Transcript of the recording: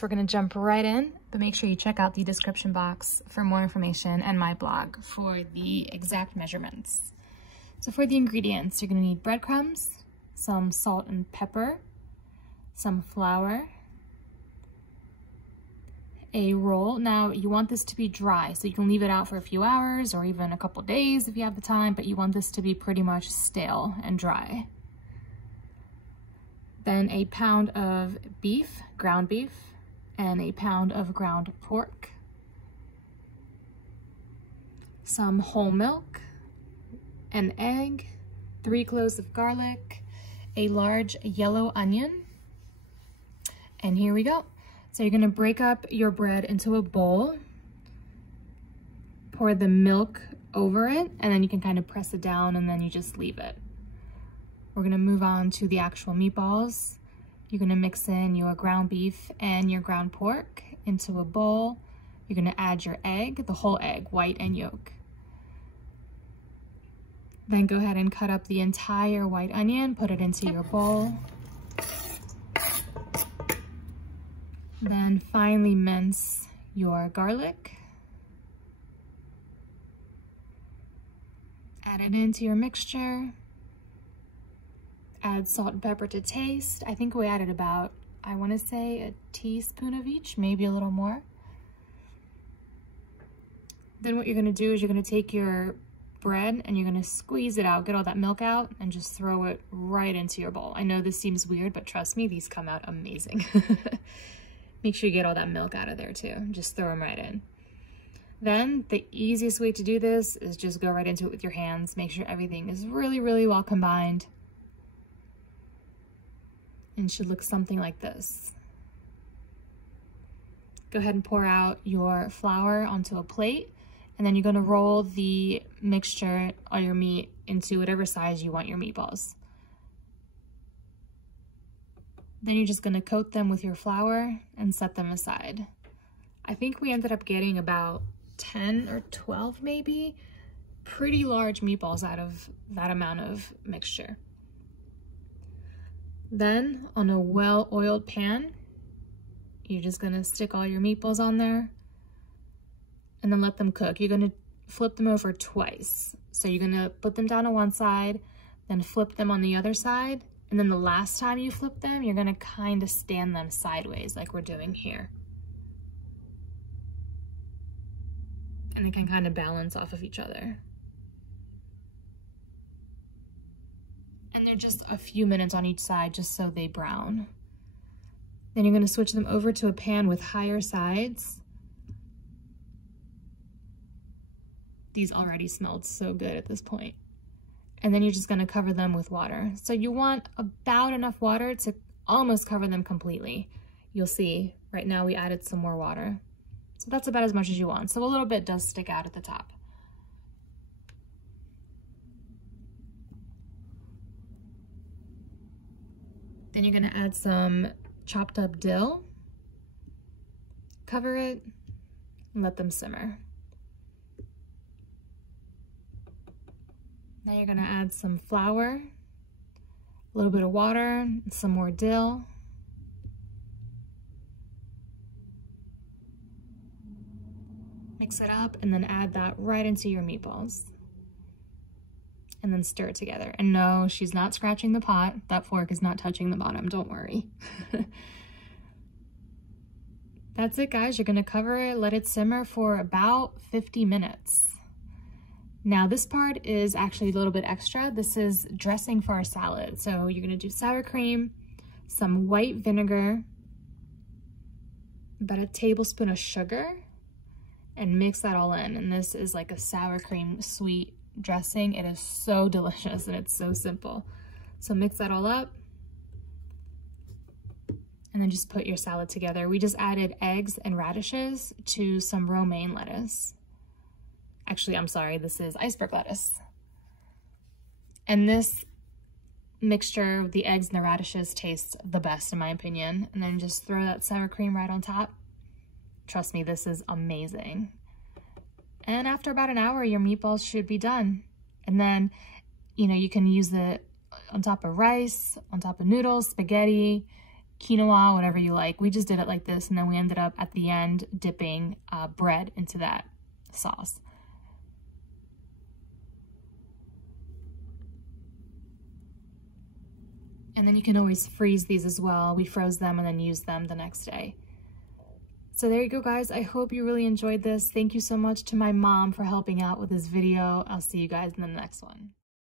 So we're gonna jump right in, but make sure you check out the description box for more information and my blog for the exact measurements. So for the ingredients, you're gonna need breadcrumbs, some salt and pepper, some flour, a roll. Now you want this to be dry, so you can leave it out for a few hours or even a couple days if you have the time, but you want this to be pretty much stale and dry. Then a pound of beef, ground beef, and a pound of ground pork, some whole milk, an egg, 3 cloves of garlic, a large yellow onion, and here we go. So you're gonna break up your bread into a bowl, pour the milk over it, and then you can kind of press it down and then you just leave it. We're gonna move on to the actual meatballs. You're gonna mix in your ground beef and your ground pork into a bowl. You're gonna add your egg, the whole egg, white and yolk. Then go ahead and cut up the entire white onion, put it into your bowl. Then finely mince your garlic. Add it into your mixture. Add salt and pepper to taste. I think we added about, I want to say, a teaspoon of each, maybe a little more. Then what you're going to do is you're going to take your bread and you're going to squeeze it out, get all that milk out, and just throw it right into your bowl. I know this seems weird, but trust me, these come out amazing. Make sure you get all that milk out of there too. Just throw them right in. Then the easiest way to do this is just go right into it with your hands. Make sure everything is really, really well combined. And it should look something like this. Go ahead and pour out your flour onto a plate, and then you're gonna roll the mixture or your meat into whatever size you want your meatballs. Then you're just gonna coat them with your flour and set them aside. I think we ended up getting about 10 or 12 maybe, pretty large meatballs out of that amount of mixture. Then on a well-oiled pan, you're just gonna stick all your meatballs on there and then let them cook. You're gonna flip them over twice. So you're gonna put them down on one side, then flip them on the other side, and then the last time you flip them, you're gonna kind of stand them sideways like we're doing here. And they can kind of balance off of each other. And they're just a few minutes on each side just so they brown. Then you're gonna switch them over to a pan with higher sides. These already smelled so good at this point. And then you're just gonna cover them with water. So you want about enough water to almost cover them completely. You'll see, right now we added some more water. So that's about as much as you want. So a little bit does stick out at the top. Then you're gonna add some chopped up dill, cover it, and let them simmer. Now you're gonna add some flour, a little bit of water, and some more dill. Mix it up and then add that right into your meatballs. And then stir it together. And no, she's not scratching the pot. That fork is not touching the bottom, don't worry. That's it, guys. You're gonna cover it, let it simmer for about 50 minutes. Now this part is actually a little bit extra. This is dressing for our salad. So you're gonna do sour cream, some white vinegar, about a tablespoon of sugar, and mix that all in. And this is like a sour cream sweet dressing. It is so delicious and it's so simple. So mix that all up and then just put your salad together. We just added eggs and radishes to some romaine lettuce. Actually, I'm sorry, this is iceberg lettuce. And this mixture of the eggs and the radishes tastes the best in my opinion. And then just throw that sour cream right on top. Trust me, this is amazing. And after about an hour, your meatballs should be done. And then, you know, you can use it on top of rice, on top of noodles, spaghetti, quinoa, whatever you like. We just did it like this, and then we ended up at the end dipping bread into that sauce. And then you can always freeze these as well. We froze them and then used them the next day. So there you go, guys. I hope you really enjoyed this. Thank you so much to my mom for helping out with this video. I'll see you guys in the next one.